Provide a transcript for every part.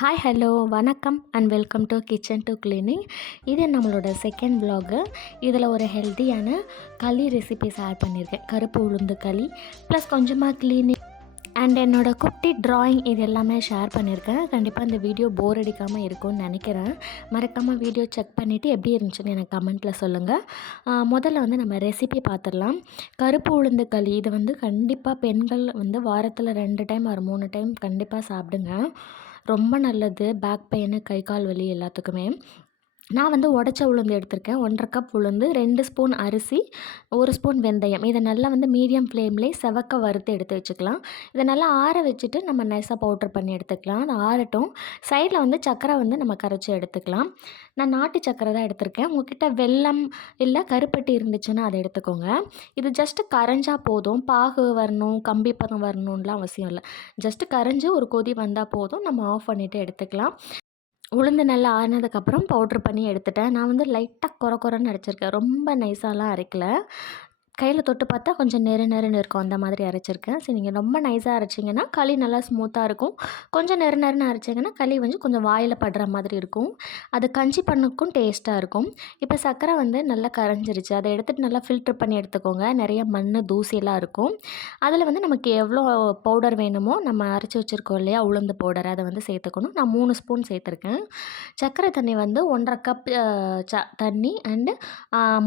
Hi hello வணக்கம் and welcome to kitchen to cleaning. இது நம்மளோட செகண்ட் vlog. இதில் ஒரு ஹெல்த்தியான களி ரெசிபி ஷேர் பண்ணியிருக்கேன். கருப்பு உளுந்து களி ப்ளஸ் கொஞ்சமாக க்ளீனிங் அண்ட் என்னோடய குட்டி ட்ராயிங் இது எல்லாமே ஷேர் பண்ணியிருக்கேன். கண்டிப்பாக இந்த வீடியோ போர் அடிக்காமல் இருக்கும்னு நினைக்கிறேன். மறக்காமல் வீடியோ செக் பண்ணிவிட்டு எப்படி இருந்துச்சுன்னு எனக்கு கமெண்ட்டில் சொல்லுங்கள். முதல்ல நம்ம ரெசிபி பார்த்துடலாம். கருப்பு உளுந்து களி இது கண்டிப்பாக பெண்கள் வாரத்தில் 2 டைம் ஒரு 3 டைம் கண்டிப்பாக சாப்பிடுங்க. ரொம்ப நல்லது. பேக் பெயின், கை கால் வலி எல்லாத்துக்குமே. நான் உடச்ச உளுந்து எடுத்திருக்கேன். 1 1/2 கப் உளுந்து, 2 ஸ்பூன் அரிசி, 1 ஸ்பூன் வெந்தயம். இதை நல்லா மீடியம் ஃப்ளேம்லேயே செவக்க வறுத்து எடுத்து வச்சுக்கலாம். இதை நல்லா ஆற வச்சுட்டு நம்ம நைஸாக பவுட்ரு பண்ணி எடுத்துக்கலாம். அது ஆறட்டும். சைடில் சர்க்கரை நம்ம கரைச்சி எடுத்துக்கலாம். நான் நாட்டு சர்க்கரை தான் எடுத்திருக்கேன். உங்ககிட்ட வெல்லம் இல்லை கருப்பட்டி இருந்துச்சுன்னா அதை எடுத்துக்கோங்க. இது ஜஸ்ட்டு கரைஞ்சா போதும். பாகு வரணும், கம்பி பதம் வரணும்லாம் அவசியம் இல்லை. ஜஸ்ட்டு கரைஞ்சி ஒரு கொதி வந்தால் போதும். நம்ம ஆஃப் பண்ணிவிட்டு எடுத்துக்கலாம். உளுந்து நல்லா ஆறினதுக்கப்புறம் பவுட்ரு பண்ணி எடுத்துட்டேன். நான் லைட்டாக கொர கொரன்னு அரைச்சிருக்கேன். ரொம்ப நைஸாலாம் அரைக்கல. கையில் தொட்டு பார்த்தா கொஞ்சம் நெரு நெருன்னு இருக்கும். அந்த மாதிரி அரைச்சிருக்கேன். சரி, நீங்கள் ரொம்ப நைஸாக அரைச்சிங்கன்னா களி நல்லா ஸ்மூத்தாக இருக்கும். கொஞ்சம் நெரு நெருன்னு அரைச்சிங்கன்னா களி கொஞ்சம் வாயில் படுற மாதிரி இருக்கும். அது கஞ்சி பண்ணுக்கும் டேஸ்ட்டாக இருக்கும். இப்போ சர்க்கரை நல்லா கரைஞ்சிருச்சு. அதை எடுத்துகிட்டு நல்லா ஃபில்ட்ரு பண்ணி எடுத்துக்கோங்க. நிறைய மண் தூசியெல்லாம் இருக்கும். அதில் நமக்கு எவ்வளோ பவுடர் வேணுமோ நம்ம அரைச்சி வச்சுருக்கோம் இல்லையா உளுந்து பவுடர், அதை சேர்த்துக்கணும். நான் 3 ஸ்பூன் சேர்த்துருக்கேன். சர்க்கரை தண்ணி 1 1/2 கப் தண்ணி அண்டு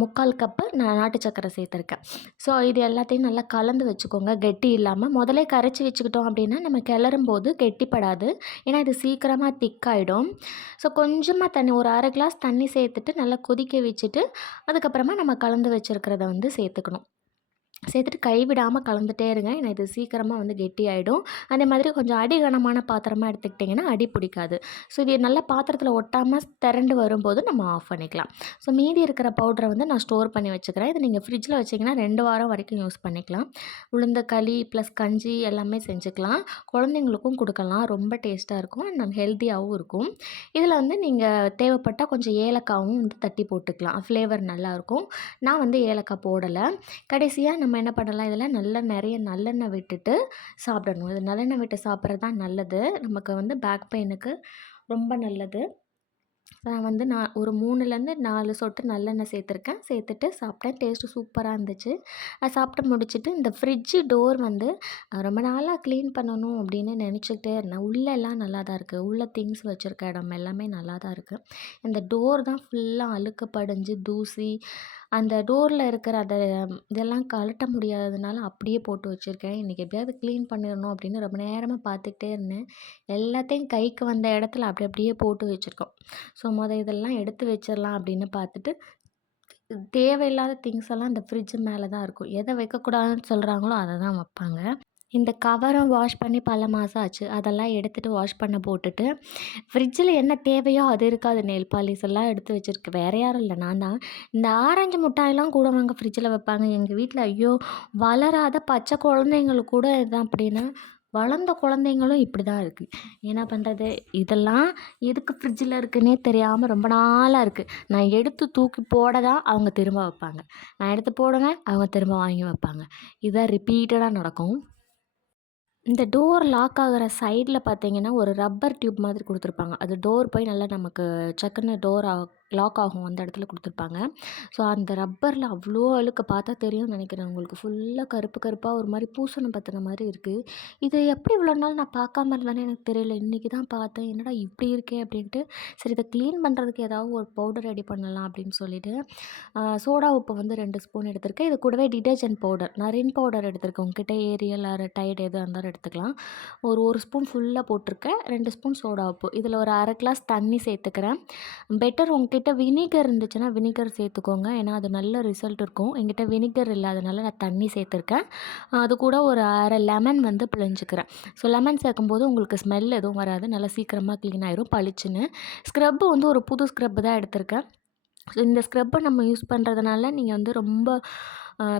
3/4 கப்பு நான் நாட்டு சர்க்கரை சேர்த்துருக்கேன். ஸோ இது எல்லாத்தையும் நல்லா கலந்து வச்சுக்கோங்க. கெட்டி இல்லாமல் முதலே கரைச்சி வச்சுக்கிட்டோம் அப்படின்னா நம்ம கிளறும் போது கெட்டிப்படாது. ஏன்னா இது சீக்கிரமாக திக்காயிடும். ஸோ கொஞ்சமாக தண்ணி, ஒரு 1/2 கிளாஸ் தண்ணி சேர்த்துட்டு நல்லா கொதிக்க வச்சுட்டு அதுக்கப்புறமா நம்ம கலந்து வச்சுருக்கிறத சேர்த்துக்கணும். சேர்த்துட்டு கைவிடாமல் கலந்துகிட்டே இருங்க. ஏன்னா இது சீக்கிரமாக கெட்டி ஆகிடும். அதே மாதிரி கொஞ்சம் அடிகனமான பாத்திரமாக எடுத்துக்கிட்டிங்கன்னா அடி பிடிக்காது. ஸோ இது நல்லா பாத்திரத்தில் ஒட்டாமல் திரண்டு வரும்போது நம்ம ஆஃப் பண்ணிக்கலாம். ஸோ மீதி இருக்கிற பவுடரை நான் ஸ்டோர் பண்ணி வச்சுக்கிறேன். இது நீங்கள் ஃப்ரிட்ஜில் வச்சிங்கன்னா 2 வாரம் வரைக்கும் யூஸ் பண்ணிக்கலாம். உளுந்த களி ப்ளஸ் கஞ்சி எல்லாமே செஞ்சுக்கலாம். குழந்தைங்களுக்கும் கொடுக்கலாம். ரொம்ப டேஸ்ட்டாக இருக்கும். நம்ம ஹெல்த்தியாகவும் இருக்கும். இதில் நீங்கள் தேவைப்பட்டால் கொஞ்சம் ஏலக்காவும் தட்டி போட்டுக்கலாம். ஃப்ளேவர் நல்லாயிருக்கும். நான் ஏலக்காய் போடலை. கடைசியாக நம்ம என்ன பண்ணலாம், இதில் நிறைய நல்லெண்ணெய் விட்டுட்டு சாப்பிடணும். இது நல்லெண்ணெய் விட்டு சாப்பிட்றது தான் நல்லது. நமக்கு பேக் பெயினுக்கு ரொம்ப நல்லது. நான் ஒரு 3லேருந்து 4 சொட்டு நல்லெண்ணெய் சேர்த்துருக்கேன். சேர்த்துட்டு சாப்பிட்டேன். டேஸ்ட்டு சூப்பராக இருந்துச்சு. அதை சாப்பிட்டு முடிச்சுட்டு இந்த ஃப்ரிட்ஜு டோர் ரொம்ப நாளாக க்ளீன் பண்ணணும் அப்படின்னு நினச்சிக்கிட்டே இருந்தேன். உள்ளெல்லாம் நல்லா தான் இருக்குது. உள்ள திங்ஸ் வச்சுருக்க இடம் எல்லாமே நல்லா தான் இருக்குது. இந்த டோர் தான் ஃபுல்லாக அழுக்கு படிஞ்சு தூசி, அந்த டோரில் இருக்கிற இதெல்லாம் கழட்ட முடியாததுனால அப்படியே போட்டு வச்சுருக்கேன். இன்றைக்கி எப்படியாவது க்ளீன் பண்ணிடணும் அப்படின்னு ரொம்ப நேரமாக பார்த்துக்கிட்டே இருந்தேன். எல்லாத்தையும் கைக்கு வந்த இடத்துல அப்படியே போட்டு வச்சுருக்கோம். ஸோ இதெல்லாம் எடுத்து வச்சிடலாம் அப்படின்னு பார்த்துட்டு, தேவையில்லாத திங்ஸ் எல்லாம் இந்த ஃப்ரிட்ஜு மேலே தான் இருக்கும். எதை வைக்கக்கூடாதுன்னு சொல்கிறாங்களோ அதை தான் வைப்பாங்க. இந்த கவரும் வாஷ் பண்ணி பல மாதம் ஆச்சு. அதெல்லாம் எடுத்துகிட்டு வாஷ் பண்ண போட்டுட்டு, ஃப்ரிட்ஜில் என்ன தேவையோ அது இருக்காது. நெயில் பாலிஷ் எல்லாம் எடுத்து வச்சுருக்கு. வேறு யாரும் இல்லை, நான் தான். இந்த ஆரஞ்சு மிட்டாயெல்லாம் கூட ஃப்ரிட்ஜில் வைப்பாங்க. எங்கள் வீட்டில் ஐயோ, வளராத பச்சை குழந்தைங்களுக்கு கூட இதுதான் அப்படின்னா, வளர்ந்த குழந்தைங்களும் இப்படி தான் இருக்குது. என்ன பண்ணுறது, இதெல்லாம் எதுக்கு ஃப்ரிட்ஜில் இருக்குன்னே தெரியாமல் ரொம்ப நாளாக இருக்குது. நான் எடுத்து தூக்கி போட தான் அவங்க திரும்ப வைப்பாங்க. நான் எடுத்து போடுவேன், அவங்க திரும்ப வாங்கி வைப்பாங்க. இதான் ரிப்பீட்டடாக நடக்கும். இந்த டோர் லாக் ஆகிற சைடில் பார்த்தீங்கன்னா ஒரு ரப்பர் டியூப் மாதிரி கொடுத்துருப்பாங்க. அது டோர் போய் நல்லா நமக்கு சக்குன்னு டோர் லாக் ஆகும். அந்த இடத்துல கொடுத்துருப்பாங்க. ஸோ அந்த ரப்பரில் அவ்வளோ அழுக்கு பார்த்தா தெரியும்னு நினைக்கிறேன் உங்களுக்கு. ஃபுல்லாக கருப்பு கருப்பாக ஒரு மாதிரி பூசணம் பற்றின மாதிரி இருக்குது. இது எப்படி இவ்வளோ நாள் நான் பார்க்காம இருந்தேன்னு எனக்கு தெரியல. இன்றைக்கி தான் பார்த்தேன். என்னடா இப்படி இருக்கே அப்படின்ட்டு. சரி, இதை க்ளீன் பண்ணுறதுக்கு ஏதாவது ஒரு பவுடர் ரெடி பண்ணலாம் அப்படின்னு சொல்லிட்டு சோடா உப்பு 2 ஸ்பூன் எடுத்திருக்கேன். இது கூடவே டிடர்ஜென்ட் பவுடர், நான் ரின் பவுடர் எடுத்திருக்கேன். உங்ககிட்ட ஏரியல் ஆர் டைடு எது இருந்தாலும் எடுத்துக்கலாம். ஒரு ஸ்பூன் ஃபுல்லாக போட்டிருக்கேன். 2 ஸ்பூன் சோடா உப்பு. இதில் ஒரு 1/2 கிளாஸ் தண்ணி சேர்த்துக்கிறேன். பெட்டர் உங்ககிட்ட வினிகர் இருந்துச்சுன்னா வினிகர் சேர்த்துக்கோங்க. ஏன்னா அது நல்ல ரிசல்ட் இருக்கும். என்கிட்ட வினிகர் இல்லாதனால நான் தண்ணி சேர்த்துருக்கேன். அது கூட ஒரு 1/2 லெமன் பிழிஞ்சுக்கிறேன். ஸோ லெமன் சேர்க்கும்போது உங்களுக்கு ஸ்மெல் எதுவும் வராது. நல்லா சீக்கிரமாக க்ளீன் ஆயிரும் பளிச்சுன்னு. ஸ்க்ரப்பு ஒரு புது ஸ்க்ரப்பு தான் எடுத்திருக்கேன். ஸோ இந்த ஸ்க்ரப்பை நம்ம யூஸ் பண்ணுறதுனால நீங்கள் ரொம்ப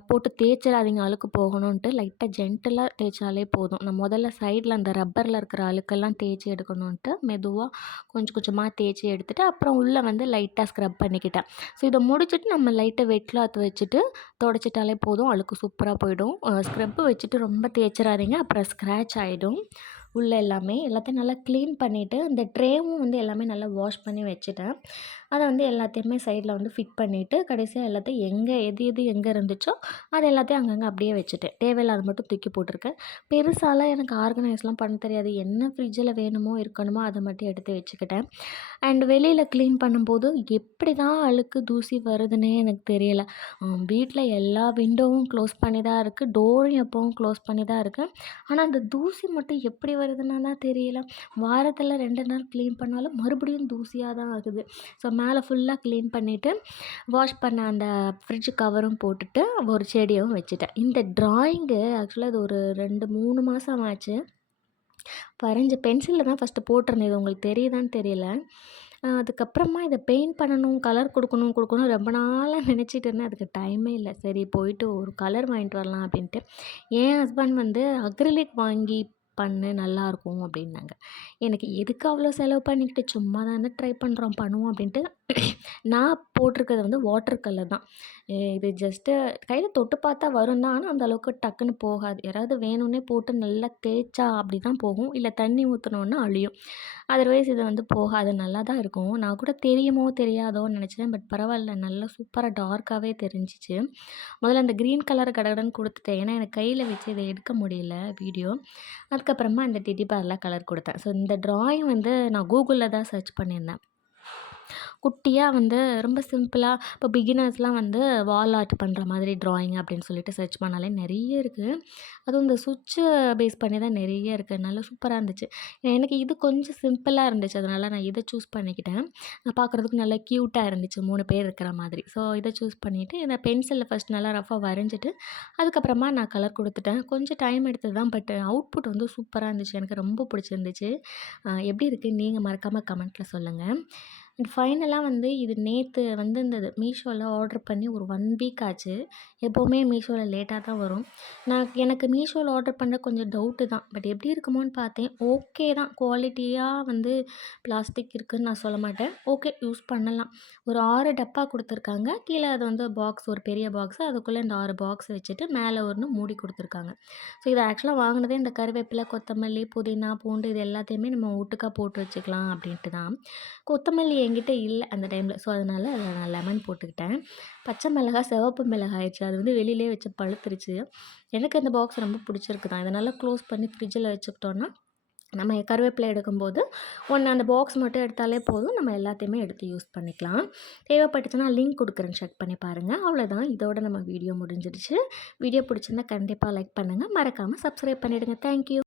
போட்டு தேய்ச்சிடாதீங்க அழுக்கு போகணுன்ட்டு. லைட்டாக ஜென்டிலாக தேய்ச்சாலே போதும். நான் முதல்ல சைடில் அந்த ரப்பரில் இருக்கிற அழுக்கெல்லாம் தேய்ச்சி எடுக்கணுன்ட்டு மெதுவாக கொஞ்சம் கொஞ்சமாக தேய்ச்சி எடுத்துகிட்டு அப்புறம் உள்ளே லைட்டாக ஸ்க்ரப் பண்ணிக்கிட்டேன். ஸோ இதை முடிச்சுட்டு நம்ம லைட்டாக வெட் கிளாத் வச்சுட்டு தொடச்சிட்டாலே போதும். அழுக்கு சூப்பராக போயிடும். ஸ்க்ரப்பு வச்சுட்டு ரொம்ப தேய்ச்சிடாதீங்க, அப்புறம் ஸ்க்ராட்ச் ஆகிடும். உள்ள எல்லாத்தையும் நல்லா க்ளீன் பண்ணிவிட்டு அந்த ட்ரேவும் வந்து எல்லாமே நல்லா வாஷ் பண்ணி வச்சுட்டேன். அதை வந்து எல்லாத்தையுமே சைடில் வந்து ஃபிட் பண்ணிவிட்டு கடைசியாக எல்லாத்தையும் எது எது எங்கே இருந்துச்சோ அது எல்லாத்தையும் அங்கங்கே அப்படியே வச்சுட்டேன். தேவையில்லாத மட்டும் தூக்கி போட்டிருக்கேன். பெருசாலாம் எனக்கு ஆர்கனைஸ்லாம் பண்ண தெரியாது. என்ன ஃப்ரிட்ஜில் வேணுமோ இருக்கணுமோ அதை மட்டும் எடுத்து வச்சுக்கிட்டேன். அண்ட் வெளியில் க்ளீன் பண்ணும்போது எப்படி தான் அழுக்கு தூசி வருதுன்னே எனக்கு தெரியல. வீட்டில் எல்லா விண்டோவும் க்ளோஸ் பண்ணி தான் இருக்குது. டோரும் எப்பவும் க்ளோஸ் பண்ணி தான் இருக்குது. ஆனால் அந்த தூசி மட்டும் எப்படி வருதுன்னு தான் தெரியல. வாரத்தில் 2 நாள் க்ளீன் பண்ணாலும் மறுபடியும் தூசியாக தான் ஆகுது. ஸோ மேலே ஃபுல்லாக க்ளீன் பண்ணிவிட்டு வாஷ் பண்ண அந்த ஃப்ரிட்ஜ் கவரும் போட்டுட்டு ஒரு செடியும் வச்சுட்டேன். இந்த ட்ராயிங்கு ஆக்சுவலாக இது ஒரு 2, 3 மாதம் ஆச்சு. வரைஞ்ச பென்சிலில் தான் ஃபஸ்ட்டு போட்டிருந்தேன். இது உங்களுக்கு தெரியுதான்னு தெரியல. அதுக்கப்புறமா இதை பெயிண்ட் பண்ணணும், கலர் கொடுக்கணும் ரொம்ப நாளாக நினச்சிட்டு இருந்தேன். அதுக்கு டைமே இல்லை. சரி போயிட்டு ஒரு கலர் வாங்கிட்டு வரலாம் அப்படின்ட்டு. என் ஹஸ்பண்ட் வந்து அக்ரிலிக் வாங்கி பண்ணு நல்லாயிருக்கும் அப்படின்னாங்க. எனக்கு எதுக்கு அவ்வளோ செலவு பண்ணிக்கிட்டு, சும்மா தானே ட்ரை பண்ணுறோம் பண்ணுவோம் அப்படின்ட்டு நான் போட்டிருக்கிறது வந்து வாட்டர் கலர் தான். இது ஜஸ்ட்டு கையில் தொட்டு பார்த்தா வரும் தான். ஆனால் அந்த அளவுக்கு டக்குன்னு போகாது. யாராவது வேணும்னே போட்டு நல்லா தேய்ச்சா அப்படி தான் போகும். இல்லை தண்ணி ஊற்றினோன்னா அழியும். அதர்வைஸ் இது வந்து போகாது. நல்லா தான் இருக்கும். நான் கூட தெரியுமோ தெரியாதோன்னு நினச்சேன். பட் பரவாயில்ல, நல்லா சூப்பராக டார்க்காகவே தெரிஞ்சிச்சு. முதல்ல அந்த க்ரீன் கலர் கடகடன்னு கொடுத்துட்டேன். ஏன்னா எனக்கு கையில் வச்சு இதை எடுக்க முடியல வீடியோ. அதுக்கப்புறமா இந்த டெடி பேர்லாம் கலர் கொடுத்தேன். ஸோ இந்த ட்ராயிங் வந்து நான் கூகுளில் தான் சர்ச் பண்ணியிருந்தேன். குட்டியாக வந்து ரொம்ப சிம்பிளாக இப்போ பிகினர்ஸ்லாம் வந்து வால் ஆர்ட் பண்ணுற மாதிரி ட்ராயிங் அப்படின்னு சொல்லிட்டு சர்ச் பண்ணாலே நிறைய இருக்குது. அதுவும் இந்த சுவிட்சு பேஸ் பண்ணி தான் நிறைய இருக்குது. நல்லா சூப்பராக இருந்துச்சு. எனக்கு இது கொஞ்சம் சிம்பிளாக இருந்துச்சு. அதனால் நான் இதை சூஸ் பண்ணிக்கிட்டேன். பார்க்குறதுக்கு நல்லா க்யூட்டாக இருந்துச்சு. 3 பேர் இருக்கிற மாதிரி. ஸோ இதை சூஸ் பண்ணிவிட்டு இதை பென்சிலில் ஃபஸ்ட் நல்லா ரஃபாக வரைஞ்சிட்டு அதுக்கப்புறமா நான் கலர் கொடுத்துட்டேன். கொஞ்சம் டைம் எடுத்தது தான். பட் அவுட்புட் வந்து சூப்பராக இருந்துச்சு. எனக்கு ரொம்ப பிடிச்சிருந்துச்சு. எப்படி இருக்குது நீங்கள் மறக்காமல் கமெண்ட்டில் சொல்லுங்கள். அண்ட் ஃபைனலாக வந்து இது நேற்று வந்திருந்தது. மீஷோவில் ஆர்டர் பண்ணி ஒரு 1 வீக் ஆச்சு. எப்போவுமே மீஷோவில் லேட்டாக தான் வரும். எனக்கு மீஷோவில் ஆர்டர் பண்ண கொஞ்சம் டவுட்டு தான். பட் எப்படி இருக்குமோன்னு பார்த்தேன். ஓகே தான். குவாலிட்டியாக வந்து பிளாஸ்டிக் இருக்குதுன்னு நான் சொல்ல மாட்டேன். ஓகே, யூஸ் பண்ணலாம். ஒரு 6 டப்பா கொடுத்துருக்காங்க. கீழே அது வந்து பாக்ஸ், ஒரு பெரிய பாக்ஸு. அதுக்குள்ளே இந்த 6 பாக்ஸ் வச்சுட்டு மேலே ஒன்று மூடி கொடுத்துருக்காங்க. ஸோ இது ஆக்சுவலாக வாங்கினதே இந்த கருவேப்பிலை, கொத்தமல்லி, புதினா, பூண்டு இது எல்லாத்தையுமே நம்ம ஒட்டுக்கா போட்டு வச்சுக்கலாம் அப்படின்ட்டு தான். கொத்தமல்லி என்கிட்ட இல்லை அந்த டைமில். ஸோ அதனால் அதில் நான் லெமன் போட்டுக்கிட்டேன். பச்சை மிளகாய் சிவப்பு மிளகாய் ஆயிடுச்சு. அது வந்து வெளியிலே வச்சு பழுத்துருச்சு. எனக்கு இந்த பாக்ஸ் ரொம்ப பிடிச்சிருக்கு தான். இதை நல்லா க்ளோஸ் பண்ணி ஃப்ரிட்ஜில் வச்சுக்கிட்டோன்னா நம்ம கருவேப்பிலை எடுக்கும்போது ஒன்று அந்த பாக்ஸ் மட்டும் எடுத்தாலே போதும். நம்ம எல்லாத்தையுமே எடுத்து யூஸ் பண்ணிக்கலாம். தேவைப்பட்டுச்சுன்னா லிங்க் கொடுக்குறேன், செக் பண்ணி பாருங்கள். அவ்வளோதான், இதோட நம்ம வீடியோ முடிஞ்சிடுச்சு. வீடியோ பிடிச்சிருந்தா கண்டிப்பாக லைக் பண்ணுங்கள். மறக்காமல் சப்ஸ்கிரைப் பண்ணிவிடுங்க. தேங்க்யூ.